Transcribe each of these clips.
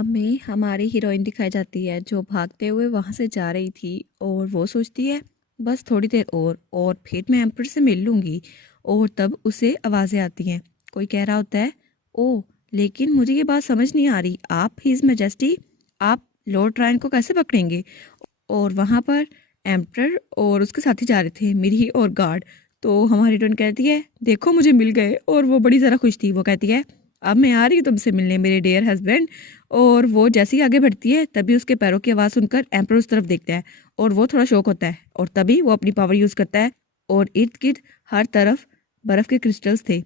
हमें हमारी हीरोइन दिखाई जाती है जो भागते हुए वहाँ से जा रही थी और वो सोचती है बस थोड़ी देर और फिर मैं एम्पर से मिल लूँगी। और तब उसे आवाज़ें आती हैं, कोई कह रहा होता है ओ, लेकिन मुझे ये बात समझ नहीं आ रही, आप हिज मैजेस्टी, आप लॉर्ड रायन को कैसे पकड़ेंगे। और वहाँ पर एम्पर और उसके साथी जा रहे थे, मिरी और गार्ड। तो हमारी हीरोइन कहती है देखो मुझे मिल गए, और वो बड़ी ज़रा खुश थी। वो कहती है अब मैं आ रही हूँ तुमसे मिलने मेरे डियर हस्बैंड। और वो जैसे ही आगे बढ़ती है तभी उसके पैरों की आवाज़ सुनकर एम्पर उस तरफ देखता है और वो थोड़ा शौक होता है, और तभी वो अपनी पावर यूज़ करता है और इर्द गिर्द हर तरफ बर्फ़ के क्रिस्टल्स थे।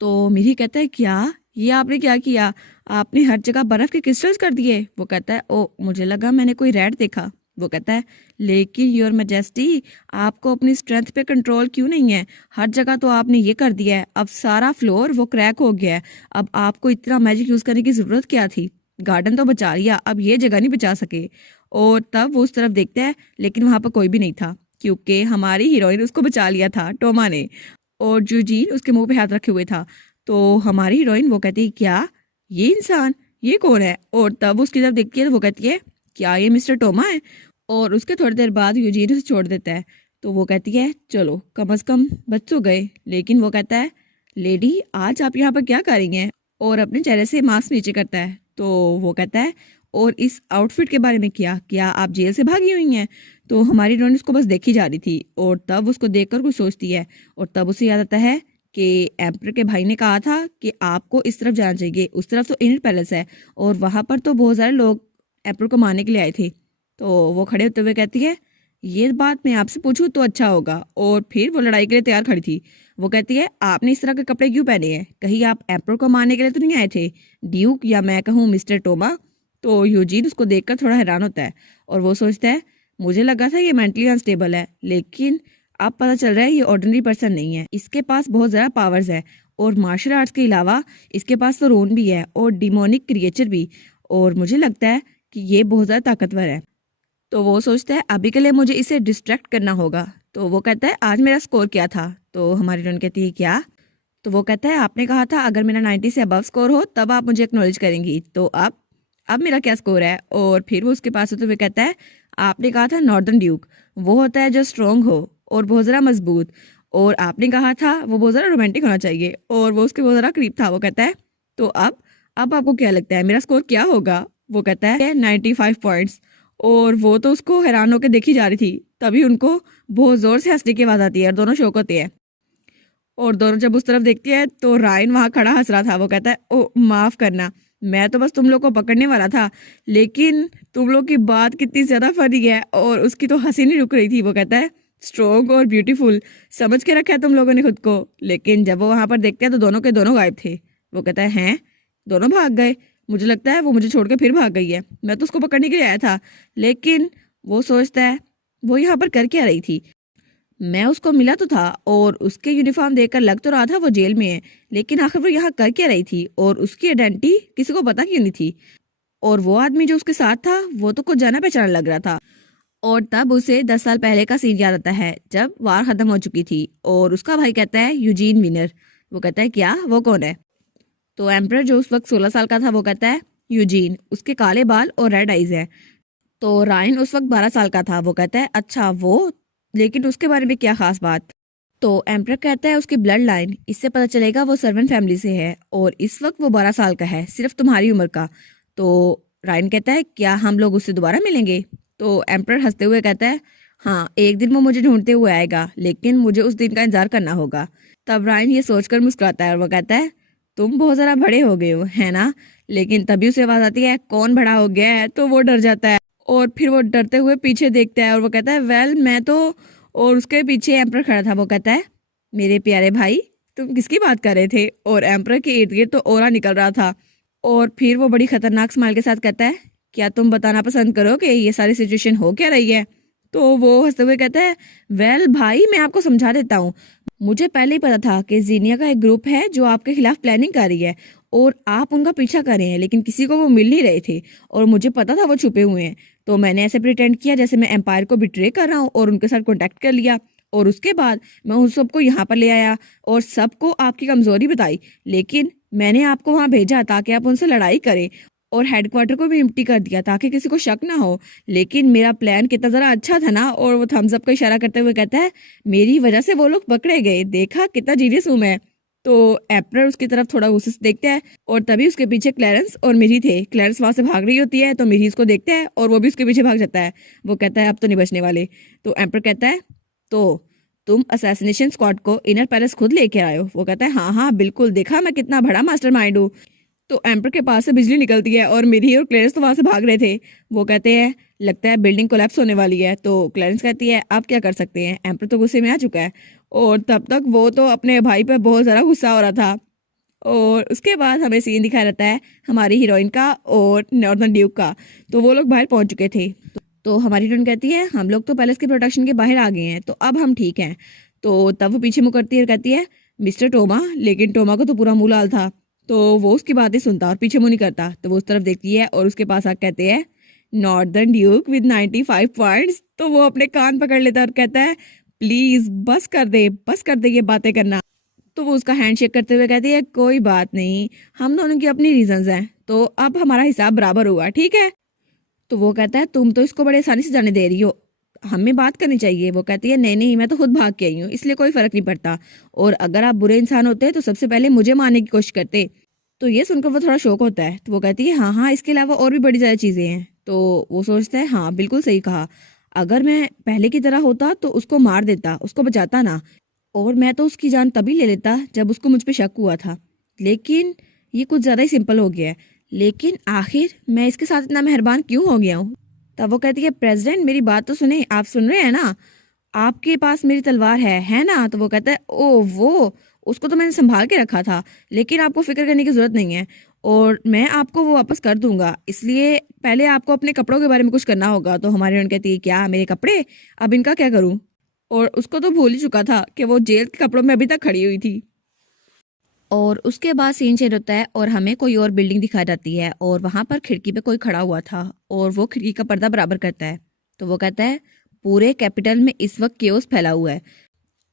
तो मिरी कहता है क्या, ये आपने क्या किया, आपने हर जगह बर्फ़ के क्रिस्टल्स कर दिए। वो कहता है ओ, मुझे लगा मैंने कोई रैट देखा। वो कहता है लेकिन योर मैजेस्टी, आपको अपनी स्ट्रेंथ पे कंट्रोल क्यों नहीं है, हर जगह तो आपने ये कर दिया है, अब सारा फ्लोर वो क्रैक हो गया है, अब आपको इतना मैजिक यूज़ करने की ज़रूरत क्या थी, गार्डन तो बचा लिया, अब ये जगह नहीं बचा सके। और तब वो उस तरफ देखता है लेकिन वहाँ पर कोई भी नहीं था, क्योंकि हमारी हीरोइन उसको बचा लिया था टोमा ने, और जूजीन उसके मुंह पे हाथ रखे हुए था। तो हमारी हीरोइन वो कहती है क्या, ये इंसान, ये कौन है। और तब उसकी तरफ देखती है तो वो कहती है क्या ये मिस्टर टोमा है। और उसके थोड़ी देर बाद यूजीन उसे छोड़ देता है। तो वो कहती है चलो कम अज कम बच तो गए। लेकिन वो कहता है लेडी आज आप यहाँ पर क्या कर रही हैं, और अपने चेहरे से मास्क नीचे करता है। तो वो कहता है और इस आउटफिट के बारे में क्या क्या आप जेल से भागी हुई हैं। तो हमारी हीरोइन उसको बस देखी जा रही थी और तब उसको देखकर कुछ सोचती है, और तब उसे याद आता है कि एम्पर के भाई ने कहा था कि आपको इस तरफ जाना चाहिए, उस तरफ तो इनर पैलेस है और वहाँ पर तो बहुत सारे लोग एम्पर को मारने के लिए आए थे। तो वो खड़े होते हुए कहती है ये बात मैं आपसे पूछूं तो अच्छा होगा, और फिर वो लड़ाई के लिए तैयार खड़ी थी। वो कहती है आपने इस तरह के कपड़े क्यों पहने हैं, कहीं आप एम्पर को मारने के लिए तो नहीं आए थे, ड्यूक या मैं कहूँ मिस्टर टोमा। तो यूजीन उसको देखकर थोड़ा हैरान होता है और वो सोचता है मुझे लगा था ये मेंटली अनस्टेबल है, लेकिन अब पता चल रहा है ये ऑर्डिनरी पर्सन नहीं है, इसके पास बहुत ज़्यादा पावर्स है, और मार्शल आर्ट्स के अलावा इसके पास तो रोन भी है और डिमोनिक क्रिएचर भी, और मुझे लगता है कि ये बहुत ज़्यादा ताकतवर है। तो वो सोचता है अभी के लिए मुझे इसे डिस्ट्रैक्ट करना होगा। तो वो कहता है आज मेरा स्कोर क्या था। तो हमारी हीरोइन कहती है क्या। तो वो कहता है आपने कहा था अगर मेरा 90 से अबव स्कोर हो तब आप मुझे एक्नॉलेज करेंगी, तो अब मेरा क्या स्कोर है। और फिर वो उसके पास होते हुए कहता है आपने कहा था नॉर्दर्न ड्यूक वो होता है जो स्ट्रोंग हो और बहुत ज़रा मजबूत, और आपने कहा था वो बहुत ज़रा रोमांटिक होना चाहिए, और वो उसके बहुत ज़रा करीब था। वो कहता है तो अब आपको क्या लगता है मेरा स्कोर क्या होगा। वो कहता है 95 पॉइंट्स। और वो तो उसको हैरान होकर देखी जा रही थी, तभी उनको बहुत ज़ोर से हंसने की आवाज़ आती है और दोनों शौक होते हैं। और दोनों जब उस तरफ देखती है तो रायन वहाँ खड़ा हंस रहा था। वो कहता है ओ माफ़ करना, मैं तो बस तुम लोग को पकड़ने वाला था, लेकिन तुम लोग की बात कितनी ज़्यादा फनी है। और उसकी तो हंसी नहीं रुक रही थी। वो कहता है स्ट्रॉन्ग और ब्यूटीफुल समझ के रखा है तुम लोगों ने खुद को। लेकिन जब वो वहाँ पर देखते हैं तो दोनों के दोनों गायब थे। वो कहता है हैं, दोनों भाग गए, मुझे लगता है वो मुझे छोड़ के फिर भाग गई है, मैं तो उसको पकड़ने के लिए आया था। लेकिन वो सोचता है वो यहाँ पर कर क्या रही थी, मैं उसको मिला तो था और उसके यूनिफॉर्म देखकर लग तो रहा था वो जेल में है, लेकिन आखिर वो यहाँ कर क्या रही थी और उसकी आइडेंटिटी किसी को पता क्यों नहीं थी। और वो आदमी जो उसके साथ था वो तो कुछ जाना पहचाना लग रहा था। और तब उसे 10 साल पहले का सीन याद आता है जब वार खत्म हो चुकी थी, और उसका भाई कहता है यूजीन विनर। वो कहता है क्या, वो कौन है। तो एम्परर जो उस वक्त 16 साल का था वो कहता है यूजीन, उसके काले बाल और रेड आइज है। तो रायन उस वक्त 12 साल का था। वो कहता है अच्छा वो, लेकिन उसके बारे में क्या खास बात। तो एम्पर कहता है उसकी ब्लड लाइन, इससे पता चलेगा वो सर्वेंट फैमिली से है और इस वक्त वो 12 साल का है, सिर्फ तुम्हारी उम्र का। तो रायन कहता है क्या हम लोग उससे दोबारा मिलेंगे। तो एम्पर हंसते हुए कहता है हाँ, एक दिन वो मुझे ढूंढते हुए आएगा, लेकिन मुझे उस दिन का इंतजार करना होगा। तब रायन ये सोचकर मुस्कुराता है और वो कहता है तुम बहुत ज़रा बड़े हो गए हो है ना। लेकिन तभी उसे आवाज़ आती है कौन बड़ा हो गया है। तो वो डर जाता है और फिर वो डरते हुए पीछे देखता है और वो कहता है वेल मैं तो। और उसके पीछे एम्पर खड़ा था। वो कहता है मेरे प्यारे भाई तुम किसकी बात कर रहे थे। और एम्पर के इर्द गिर्द तो ओरा निकल रहा था। और फिर वो बड़ी खतरनाक स्माइल के साथ कहता है क्या तुम बताना पसंद करोगे ये सारी सिचुएशन हो क्या रही है। तो वो हंसते हुए कहता है वेल भाई मैं आपको समझा देता हूँ, मुझे पहले ही पता था कि जीनिया का एक ग्रुप है जो आपके खिलाफ प्लानिंग कर रही है और आप उनका पीछा कर रहे हैं, लेकिन किसी को वो मिल नहीं रहे थे और मुझे पता था वो छुपे हुए हैं। तो मैंने ऐसे प्रिटेंड किया जैसे मैं एम्पायर को बिट्रे कर रहा हूँ और उनके साथ कॉन्टैक्ट कर लिया, और उसके बाद मैं उन सबको यहाँ पर ले आया और सबको आपकी कमजोरी बताई, लेकिन मैंने आपको वहाँ भेजा ताकि आप उनसे लड़ाई करें और हेडक्वार्टर को भी एम्प्टी कर दिया ताकि किसी को शक ना हो। लेकिन मेरा प्लान कितना ज़रा अच्छा था ना। और वो थम्स अप का इशारा करते हुए कहता है, मेरी वजह से वो लोग पकड़े गए, देखा कितना जीनियस हूँ मैं। तो एम्परर उसकी तरफ थोड़ा गुस्से से देखते हैं और तभी उसके पीछे क्लैरेंस और मिरी थे। क्लैरेंस वहां से भाग रही होती है तो मिरी उसको देखते हैं और वो भी उसके पीछे भाग जाता है। वो कहता है अब तो नहीं बचने वाले। तो एम्परर कहता है, तो तुम असैसिनेशन स्क्वाड को इनर पैलेस खुद लेके आए हो? वो कहता है, हाँ हाँ बिल्कुल, देखा मैं कितना बड़ा मास्टरमाइंड हूँ। तो एम्पर के पास से बिजली निकलती है और मेरी और क्लेरेंस तो वहां से भाग रहे थे। वो कहते हैं, लगता है बिल्डिंग कोलैप्स होने वाली है। तो क्लेरेंस कहती है, आप क्या कर सकते हैं? एम्पर तो गुस्से में आ चुका है और तब तक वो तो अपने भाई पे बहुत ज़्यादा गुस्सा हो रहा था। और उसके बाद हमें सीन दिखाया जाता है हमारी हीरोइन का और नॉर्दर्न ड्यूक का। तो वो लोग बाहर पहुंच चुके थे। तो हमारी हीरोइन कहती है, हम लोग तो पैलेस के प्रोटेक्शन के बाहर आ गए हैं, तो अब हम ठीक हैं। तो तब वो पीछे मुड़ करती है और कहती है, मिस्टर टोमा। लेकिन टोमा को तो पूरा मुंह लाल था तो वो उसकी बातें सुनता और पीछे मुंह नहीं करता। तो वो उस तरफ देखती है और उसके पास आकर कहते हैं, नॉर्दर्न ड्यूक विद 95 पॉइंट्स। तो वो अपने कान पकड़ लेता है और कहता है, प्लीज बस कर दे ये बातें करना। तो वो उसका हैंडशेक करते हुए कहती है, कोई बात नहीं, हम दोनों की अपनी रीजंस हैं, तो अब हमारा हिसाब बराबर हुआ, ठीक है। तो वो कहता है, तुम तो इसको बड़े आसानी से जाने दे रही हो, हमें बात करनी चाहिए। वो कहती है, नहीं नहीं, मैं तो खुद भाग के आई हूँ, इसलिए कोई फर्क नहीं पड़ता। और अगर आप बुरे इंसान होते तो सबसे पहले मुझे मारने की कोशिश करते। तो ये सुनकर वो थोड़ा शौक होता है। तो वो कहती है, हाँ हाँ, इसके अलावा और भी बड़ी ज़्यादा चीज़ें हैं। तो वो सोचता है, हाँ बिल्कुल सही कहा, अगर मैं पहले की तरह होता तो उसको मार देता, उसको बचाता ना। और मैं तो उसकी जान तभी ले लेता जब उसको मुझ पे शक हुआ था। लेकिन ये कुछ ज़्यादा ही सिंपल हो गया है। लेकिन आखिर मैं इसके साथ इतना मेहरबान क्यों हो गया हूँ? तब वो कहती है, प्रेसिडेंट मेरी बात तो सुने, आप सुन रहे हैं ना? आपके पास मेरी तलवार है ना? तो वो कहता है, ओ वो, उसको तो मैंने संभाल के रखा था, लेकिन आपको फिक्र करने की जरूरत नहीं है और मैं आपको वो वापस कर दूंगा। इसलिए पहले आपको अपने कपड़ों के बारे में कुछ करना होगा। तो हमारी बहन कहती है, क्या मेरे कपड़े? अब इनका क्या करूं? और उसको तो भूल ही चुका था कि वो जेल के कपड़ों में अभी तक खड़ी हुई थी। और उसके बाद सीन चेंज होता है और हमें कोई और बिल्डिंग दिखाई जाती है और वहां पर खिड़की पे कोई खड़ा हुआ था और वो खिड़की का पर्दा बराबर करता है। तो वो कहता है, पूरे कैपिटल में इस वक्त केओस फैला हुआ है।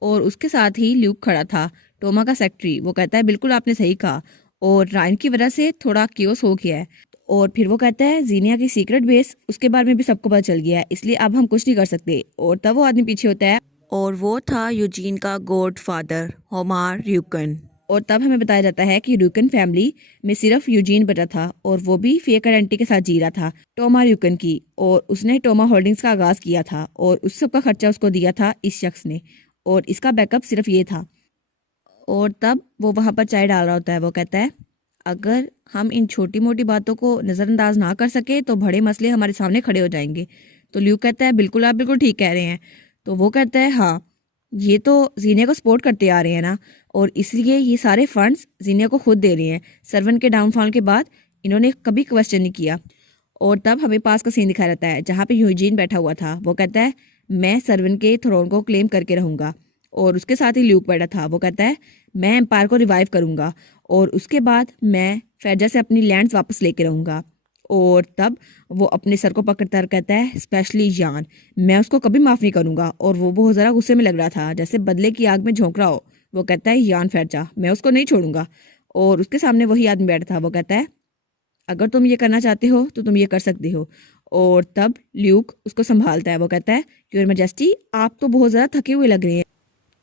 और उसके साथ ही ल्यूक खड़ा था, टोमा का सेक्रेटरी। वो कहता है, बिल्कुल आपने सही कहा, और रायन की वजह से थोड़ा केओस हो गया है। और फिर वो कहता है, जीनिया की सीक्रेट बेस, उसके बारे में भी सबको पता चल गया है, इसलिए अब हम कुछ नहीं कर सकते। और तब वो आदमी पीछे होता है और वो था यूजीन का गॉड फादर, होमार र्यूकन। और तब हमें बताया जाता है कि र्यूकन फैमिली में सिर्फ यूजीन बचा था और वो भी फेक आइडेंटिटी के साथ जी रहा था, टोमा र्यूकन की। और उसने टोमा होल्डिंग्स का आगाज किया था और उस सब का खर्चा उसको दिया था इस शख्स ने, और इसका बैकअप सिर्फ ये था। और तब वो वहां पर चाय डाल रहा होता है। वो कहता है, अगर हम इन छोटी मोटी बातों को नज़रअंदाज ना कर सके तो बड़े मसले हमारे सामने खड़े हो जाएंगे। तो ल्यूक कहता है, बिल्कुल आप बिल्कुल ठीक कह रहे हैं। तो वो कहता है, हाँ ये तो जीनिया को सपोर्ट करते आ रहे हैं ना, और इसलिए ये सारे फंड्स जीनिया को खुद दे रहे हैं। सर्वन के डाउनफॉल के बाद इन्होंने कभी क्वेश्चन नहीं किया। और तब हमें पास का सीन दिखाया जाता है जहाँ पे यूजीन बैठा हुआ था। वो कहता है, मैं सर्वन के थ्रोन को क्लेम करके रहूंगा। और उसके साथ ही ल्यूक बैठा था। वो कहता है, मैं एम्पायर को रिवाइव करूंगा और उसके बाद मैं फैजा से अपनी लैंड्स वापस लेके रहूंगा। और तब वो अपने सर को पकड़ता कहता है, स्पेशली यान, मैं उसको कभी माफ नहीं करूंगा। और वो बहुत ज़रा गुस्से में लग रहा था, जैसे बदले की आग में झोंक रहा हो। वो कहता है, यान फैजा, मैं उसको नहीं छोड़ूंगा। और उसके सामने वही आदमी बैठा था। वो कहता है, अगर तुम ये करना चाहते हो तो तुम ये कर सकते हो। और तब ल्यूक उसको संभालता है। वो कहता है, योर मैजेस्टी, आप तो बहुत ज़्यादा थके हुए लग रहे हैं।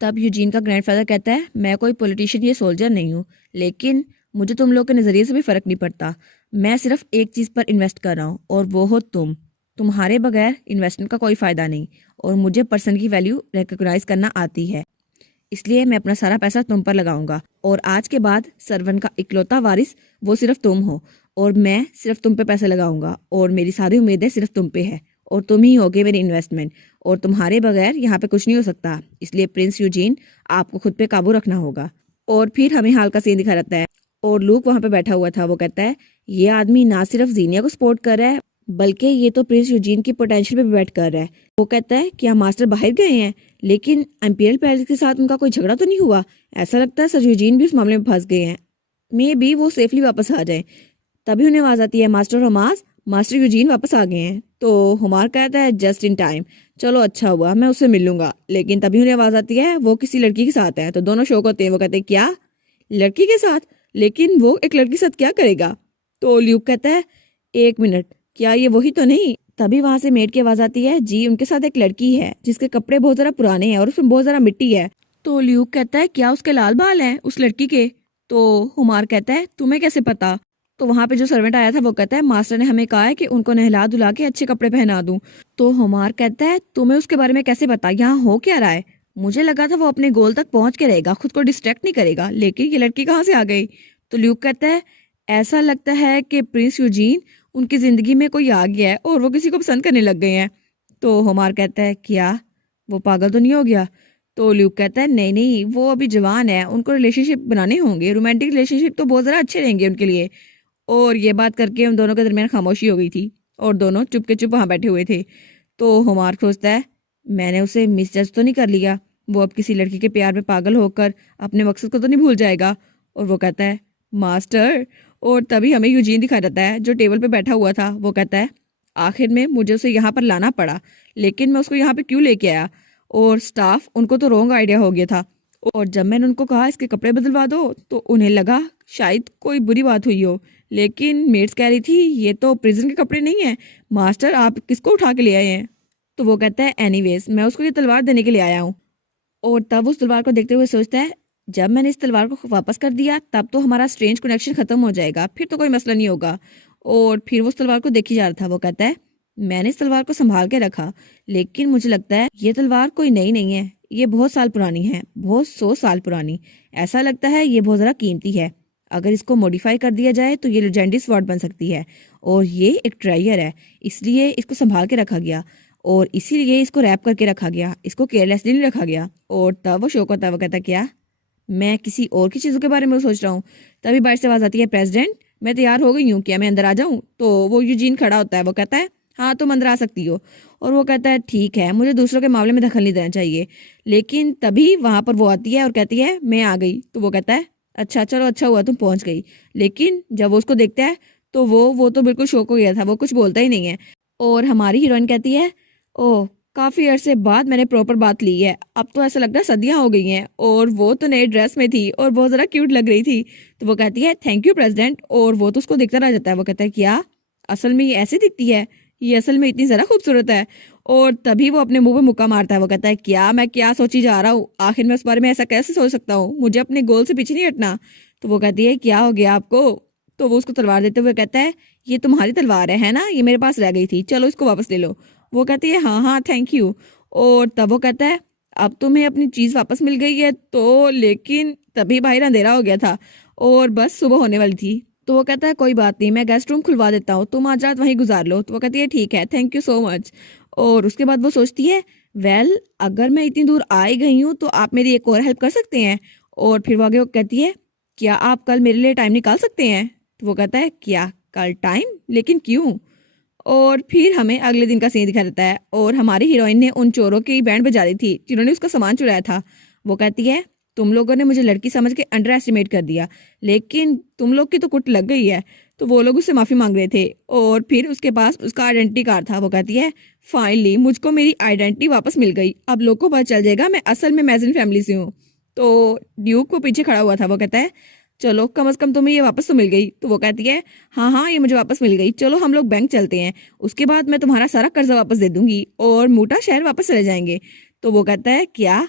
तब यूजीन का ग्रैंडफादर कहता है, मैं कोई पॉलिटिशियन या सोल्जर नहीं हूँ, लेकिन मुझे तुम लोग के नज़रिए से भी फ़र्क नहीं पड़ता। मैं सिर्फ एक चीज़ पर इन्वेस्ट कर रहा हूँ और वो हो तुम। तुम्हारे बगैर इन्वेस्टमेंट का कोई फ़ायदा नहीं और मुझे पर्सन की वैल्यू रिकॉग्नाइज करना आती है, इसलिए मैं अपना सारा पैसा तुम पर लगाऊंगा। और आज के बाद सर्वन का इकलौता वारिस वो सिर्फ तुम हो और मैं सिर्फ तुम पे पैसे लगाऊंगा और मेरी सारी उम्मीदें सिर्फ तुम पे है और तुम ही होगे मेरी इन्वेस्टमेंट और तुम्हारे बगैर यहाँ पे कुछ नहीं हो सकता। इसलिए प्रिंस यूजीन, आपको खुद पे काबू रखना होगा। और फिर हमें हाल का सीन दिखा रहता है और लूक वहां पे बैठा हुआ था। वो कहता है, ये आदमी ना सिर्फ जीनिया को सपोर्ट कर रहा है बल्कि ये तो प्रिंस यूजीन की पोटेंशियल पे भी बैठ कर रहा है। वो कहता है, क्या मास्टर बाहर गए हैं? लेकिन इंपीरियल पैलेस के साथ उनका कोई झगड़ा तो नहीं हुआ? ऐसा लगता है सर यूजीन भी उस मामले में फंस गए हैं, मे बी वो सेफली वापस आ जाए। तभी उन्हें आवाज आती है, मास्टर हमास, मास्टर यूजीन वापस आ गए हैं। तो हुमार कहता है, जस्ट इन टाइम, चलो अच्छा हुआ, मैं उससे मिल लूंगा। लेकिन तभी उन्हें आवाज आती है, वो किसी लड़की के साथ है। तो दोनों शौक होते हैं। वो कहते हैं, क्या लड़की के साथ? लेकिन वो एक लड़की के साथ क्या करेगा? तो ल्यूक कहता है, एक मिनट, क्या ये वही तो नहीं? तभी वहां से मेड की आवाज आती है, जी उनके साथ एक लड़की है जिसके कपड़े बहुत जरा पुराने हैं और उसमें बहुत जरा मिट्टी है। तो ल्यूक कहता है, क्या उसके लाल बाल हैं उस लड़की के? तो हुमार कहता है, तुम्हें कैसे पता? तो वहां पे जो सर्वेंट आया था वो कहता है, मास्टर ने हमें कहा है कि उनको नहला धुला के अच्छे कपड़े पहना दूं। तो हुमार कहता है, तुम्हें उसके बारे में कैसे पता? यहाँ हो क्या रहा है? मुझे लगा था वो अपने गोल तक पहुंच के रहेगा, खुद को डिस्ट्रैक्ट नहीं करेगा, लेकिन ये लड़की कहाँ से आ गई? तो ल्यूक कहता है, ऐसा लगता है कि प्रिंस यूजीन उनकी जिंदगी में कोई आ गया है और वो किसी को पसंद करने लग गए हैं। तो हुमार कहता है, क्या वो पागल तो नहीं हो गया? तो ल्यूक कहता है, नहीं नहीं, वो अभी जवान है, उनको रिलेशनशिप बनाने होंगे, रोमांटिक रिलेशनशिप तो बहुत ज़रा अच्छे रहेंगे उनके लिए। और ये बात करके उन दोनों के दरमियान खामोशी हो गई थी और दोनों चुप के चुप वहाँ बैठे हुए थे। तो हुमार सोचता है, मैंने उसे मिसजज तो नहीं कर लिया? वो अब किसी लड़की के प्यार में पागल होकर अपने मकसद को तो नहीं भूल जाएगा? और वो कहता है, मास्टर। और तभी हमें यूजीन दिखाई देता है जो टेबल पे बैठा हुआ था। वो कहता है, आखिर में मुझे उसे यहाँ पर लाना पड़ा, लेकिन मैं उसको यहाँ पे क्यों लेके आया? और स्टाफ उनको तो रॉन्ग आइडिया हो गया था। और जब मैंने उनको कहा इसके कपड़े बदलवा दो तो उन्हें लगा शायद कोई बुरी बात हुई हो, लेकिन मेड्स कह रही थी ये तो प्रिजन के कपड़े नहीं है, मास्टर आप किसको उठा के ले आए हैं? तो वो कहता है, एनीवेज मैं उसको ये तलवार देने के लिए आया हूँ। और तब उस तलवार को देखते हुए सोचता है, जब मैंने इस तलवार को वापस कर दिया तब तो हमारा स्ट्रेंज कनेक्शन खत्म हो जाएगा, फिर तो कोई मसला नहीं होगा। और फिर वो उस तलवार को देखी जा रहा था। वो कहता है, मैंने इस तलवार को संभाल के रखा, लेकिन मुझे लगता है ये तलवार कोई नई नहीं है, ये बहुत साल पुरानी है, बहुत 100 साल पुरानी। ऐसा लगता है ये बहुत ज़रा कीमती है। अगर इसको मॉडिफाई कर दिया जाए तो ये लेजेंडरी स्वॉर्ड बन सकती है। और ये एक ट्रायर है, इसलिए इसको संभाल के रखा गया और इसीलिए इसको रैप करके रखा गया, इसको केयरलेसली नहीं रखा गया। और तब वो शौक होता है, वो कहता है, क्या मैं किसी और की चीज़ों के बारे में सोच रहा हूँ? तभी बाहर से आवाज़ आती है, प्रेसिडेंट मैं तैयार हो गई हूँ, क्या मैं अंदर आ जाऊँ? तो वो यूजीन खड़ा होता है। वो कहता है, हाँ तुम अंदर आ सकती हो। और वो कहता है, ठीक है, मुझे दूसरों के मामले में दखल नहीं देना चाहिए। लेकिन तभी वहां पर वो आती है और कहती है, मैं आ गई। तो वो कहता है, अच्छा चलो, अच्छा हुआ तुम पहुंच गई। लेकिन जब वो उसको देखता है तो वो तो बिल्कुल शौक हो गया था, वो कुछ बोलता ही नहीं है। और हमारी हीरोइन कहती है, ओह काफ़ी अरसे बाद मैंने प्रॉपर बात ली है, अब तो ऐसा लग रहा है सदियां हो गई हैं। और वो तो नए ड्रेस में थी और बहुत ज़रा क्यूट लग रही थी। तो वो कहती है, थैंक यू प्रेसिडेंट। और वो तो उसको देखता रह जाता है। वो कहता है, क्या असल में ये ऐसे दिखती है? ये असल में इतनी ज़रा खूबसूरत है? और तभी वो अपने मुंह पे मुक्का मारता है। वो कहता है, क्या सोची जा रहा हूँ, आखिर मैं उस बारे में ऐसा कैसे सोच सकता हूँ, मुझे अपने गोल से पीछे नहीं हटना। तो वो कहती है, क्या हो गया आपको? तो वो उसको तलवार देते हुए कहता है, ये तुम्हारी तलवार है ना, ये मेरे पास रह गई थी, चलो इसको वापस ले लो। वो कहती है, हाँ हाँ थैंक यू। और तब वो कहता है, अब तुम्हें अपनी चीज़ वापस मिल गई है तो। लेकिन तभी बाहर अंधेरा हो गया था और बस सुबह होने वाली थी। तो वो कहता है, कोई बात नहीं, मैं गेस्ट रूम खुलवा देता हूँ, तुम आज रात वहीं गुजार लो। तो वो कहती है, ठीक है, थैंक यू सो मच। और उसके बाद वो सोचती है, वेल अगर मैं इतनी दूर आ ही गई हूँ तो आप मेरी एक और हेल्प कर सकते हैं। और फिर वो आगे वो कहती है, क्या आप कल मेरे लिए टाइम निकाल सकते हैं? तो वो कहता है, क्या कल टाइम, लेकिन क्यों? और फिर हमें अगले दिन का सीन दिखा देता है और हमारी हीरोइन ने उन चोरों की बैंड बजा दी थी जिन्होंने उसका सामान चुराया था। वो कहती है, तुम लोगों ने मुझे लड़की समझ के अंडर एस्टिमेट कर दिया, लेकिन तुम लोग की तो कुट लग गई है। तो वो लोग उससे माफ़ी मांग रहे थे और फिर उसके पास उसका आइडेंटिटी कार्ड था। वो कहती है, फाइनली मुझको मेरी आइडेंटिटी वापस मिल गई, अब लोग को पता चल जाएगा मैं असल में मैजिन फैमिली से हूँ। तो ड्यूक वो पीछे खड़ा हुआ था। वो कहता है, चलो कम से कम तुम्हें ये वापस तो मिल गई। तो वो कहती है, हाँ हाँ ये मुझे वापस मिल गई, चलो हम लोग बैंक चलते हैं, उसके बाद मैं तुम्हारा सारा कर्जा वापस दे दूंगी और मोटा शहर वापस चले जाएंगे। तो वो कहता है, क्या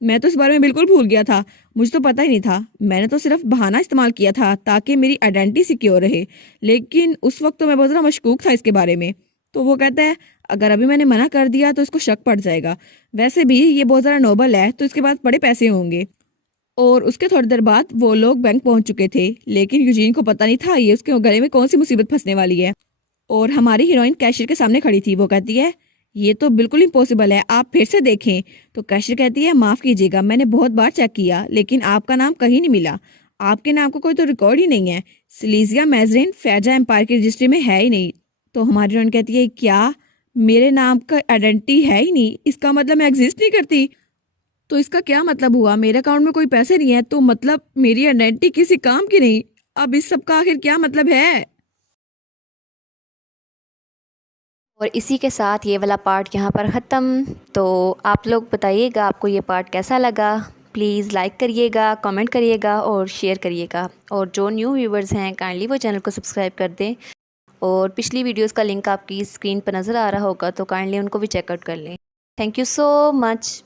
मैं तो इस बारे में बिल्कुल भूल गया था, मुझे तो पता ही नहीं था, मैंने तो सिर्फ बहाना इस्तेमाल किया था ताकि मेरी आइडेंटिटी सिक्योर रहे, लेकिन उस वक्त तो मैं बहुत ज़्यादा मशकूक था इसके बारे में। तो वो कहता है, अगर अभी मैंने मना कर दिया तो इसको शक पड़ जाएगा, वैसे भी ये बहुत ज़्यादा नोबल है तो इसके पास बड़े पैसे होंगे। और उसके थोड़ी देर बाद वो लोग बैंक पहुंच चुके थे, लेकिन यूजीन को पता नहीं था ये उसके गले में कौन सी मुसीबत फंसने वाली है। और हमारी हीरोइन कैशियर के सामने खड़ी थी। वो कहती है, ये तो बिल्कुल इम्पॉसिबल है, आप फिर से देखें। तो कैशियर कहती है, माफ़ कीजिएगा, मैंने बहुत बार चेक किया लेकिन आपका नाम कहीं नहीं मिला, आपके नाम का कोई तो रिकॉर्ड ही नहीं है, सिलीजिया मैजरिन फैजा एम्पायर की रजिस्ट्री में है ही नहीं। तो हमारी हीरोइन कहती है, क्या मेरे नाम का आइडेंटिटी है ही नहीं, इसका मतलब मैं एग्जिस्ट नहीं करती? तो इसका क्या मतलब हुआ, मेरे अकाउंट में कोई पैसे नहीं है तो मतलब मेरी आइडेंटिटी किसी काम की नहीं? अब इस सब का आखिर क्या मतलब है? और इसी के साथ ये वाला पार्ट यहाँ पर ख़त्म। तो आप लोग बताइएगा आपको ये पार्ट कैसा लगा। प्लीज़ लाइक करिएगा, कमेंट करिएगा और शेयर करिएगा। और जो न्यू व्यूवर्स हैं काइंडली वो चैनल को सब्सक्राइब कर दें और पिछली वीडियोस का लिंक आपकी स्क्रीन पर नज़र आ रहा होगा, तो काइंडली उनको भी चेकआउट कर लें। Thank you so much.